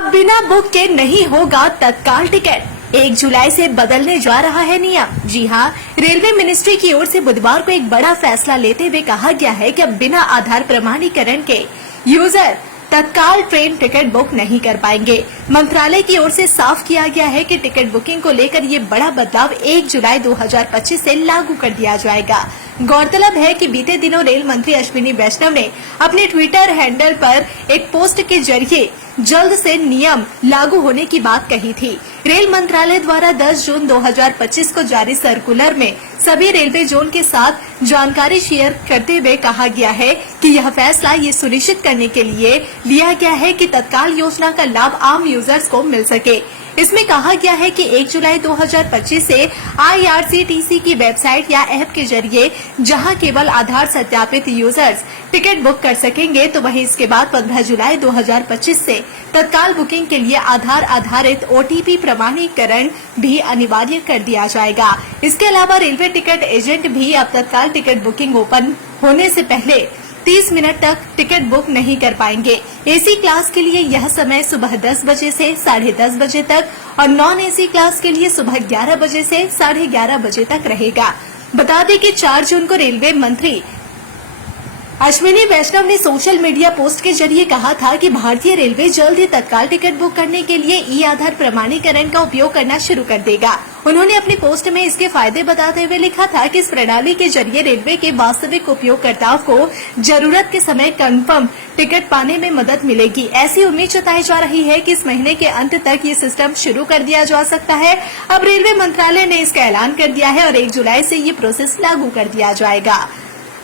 अब बिना बुक के नहीं होगा तत्काल टिकट। 1 जुलाई से बदलने जा रहा है नियम। जी हां, रेलवे मिनिस्ट्री की ओर से बुधवार को एक बड़ा फैसला लेते हुए कहा गया है कि अब बिना आधार प्रमाणीकरण के यूजर तत्काल ट्रेन टिकट बुक नहीं कर पाएंगे। मंत्रालय की ओर से साफ किया गया है कि टिकट बुकिंग को लेकर ये बड़ा बदलाव 1 जुलाई 2025 से लागू कर दिया जाएगा। गौरतलब है कि बीते दिनों रेल मंत्री अश्विनी वैष्णव ने अपने ट्विटर हैंडल पर एक पोस्ट के जरिए जल्द से नियम लागू होने की बात कही थी। रेल मंत्रालय द्वारा 10 जून 2025 को जारी सर्कुलर में सभी रेलवे जोन के साथ जानकारी शेयर करते हुए कहा गया है कि यह फैसला ये सुनिश्चित करने के लिए लिया गया है कि तत्काल योजना का लाभ आम यूजर्स को मिल सके। इसमें कहा गया है कि 1 जुलाई 2025 से IRCTC की वेबसाइट या ऐप के जरिए जहां केवल आधार सत्यापित यूजर्स टिकट बुक कर सकेंगे, तो वहीं इसके बाद 15 जुलाई 2025 से तत्काल बुकिंग के लिए आधार आधारित OTP प्रमाणीकरण भी अनिवार्य कर दिया जाएगा। इसके अलावा रेलवे टिकट एजेंट भी अब तत्काल टिकट बुकिंग ओपन होने से पहले 30 मिनट तक टिकट बुक नहीं कर पाएंगे। AC क्लास के लिए यह समय सुबह 10 बजे से 10:30 बजे तक और नॉन AC क्लास के लिए सुबह 11 बजे से 11:30 बजे तक रहेगा। बता दें कि 4 जून को रेलवे मंत्री अश्विनी वैष्णव ने सोशल मीडिया पोस्ट के जरिए कहा था कि भारतीय रेलवे जल्द ही तत्काल टिकट बुक करने के लिए ई-आधार प्रमाणीकरण का उपयोग करना शुरू कर देगा। उन्होंने अपनी पोस्ट में इसके फायदे बताते हुए लिखा था कि इस प्रणाली के जरिए रेलवे के वास्तविक उपयोगकर्ताओं को जरूरत के समय कंफर्म टिकट पाने में मदद मिलेगी। ऐसी उम्मीद जताई जा रही है कि इस महीने के अंत तक ये सिस्टम शुरू कर दिया जा सकता है। अब रेलवे मंत्रालय ने इसका ऐलान कर दिया है और 1 जुलाई से ये प्रोसेस लागू कर दिया जाएगा।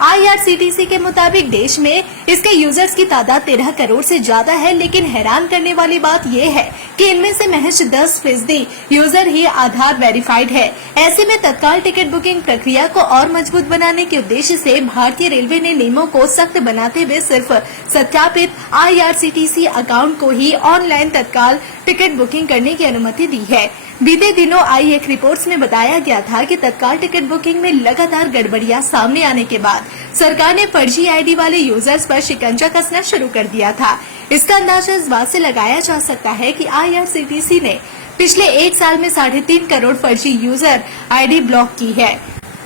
IRCTC के मुताबिक देश में इसके यूजर्स की तादाद 13 करोड़ से ज्यादा है, लेकिन हैरान करने वाली बात यह है कि इनमें से महज 10% यूजर ही आधार वेरिफाइड है। ऐसे में तत्काल टिकट बुकिंग प्रक्रिया को और मजबूत बनाने के उद्देश्य से भारतीय रेलवे ने नियमों को सख्त बनाते हुए सिर्फ सत्यापित IRCTC अकाउंट को ही ऑनलाइन तत्काल टिकट बुकिंग करने की अनुमति दी है। बीते दिनों आई एक रिपोर्ट्स में बताया गया था कि तत्काल टिकट बुकिंग में लगातार गड़बड़ियां सामने आने के बाद सरकार ने फर्जी आईडी वाले यूजर्स पर शिकंजा कसना शुरू कर दिया था। इसका अंदाजा इस बात से लगाया जा सकता है कि IRCTC ने पिछले 1 साल में 3.5 करोड़ फर्जी यूजर आईडी ब्लॉक की है,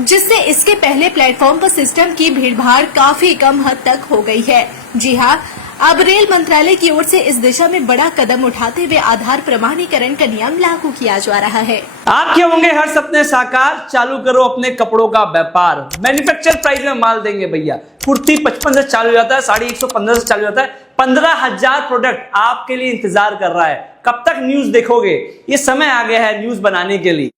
जिससे इसके पहले प्लेटफॉर्म पर सिस्टम की भीड़भाड़ काफी कम हद तक हो गई है। जी हाँ, अब रेल मंत्रालय की ओर से इस दिशा में बड़ा कदम उठाते हुए आधार प्रमाणीकरण का नियम लागू किया जा रहा है। आपके होंगे हर सपने साकार, चालू करो अपने कपड़ों का व्यापार। मैन्युफैक्चर प्राइस में माल देंगे भैया। कुर्ती 55 से चालू हो जाता है, साड़ी 115 से चालू होता है। 15,000 प्रोडक्ट आपके लिए इंतजार कर रहा है। कब तक न्यूज देखोगे? ये समय आ गया है न्यूज बनाने के लिए।